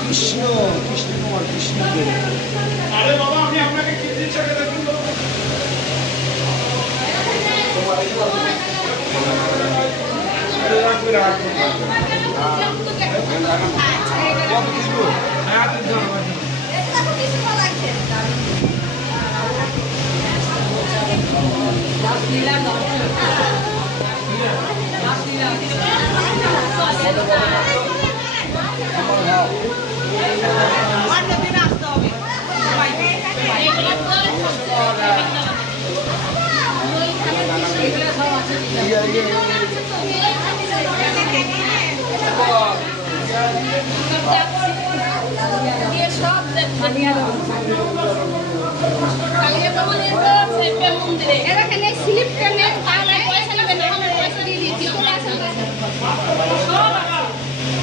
কৃষ্ণ কৃষ্ণ কুমার কৃষ্ণ আরে বাবা আমি আপনাকে কি দিচ্ছি আগে দেখুন তো আরে রাখবি রাখবি কত দিব হ্যাঁ দিন দাও এটা কত কিছু লাগছে দাস লীলা দাস লীলা অন্য দিন আসতে হবে এখানে স্লিপ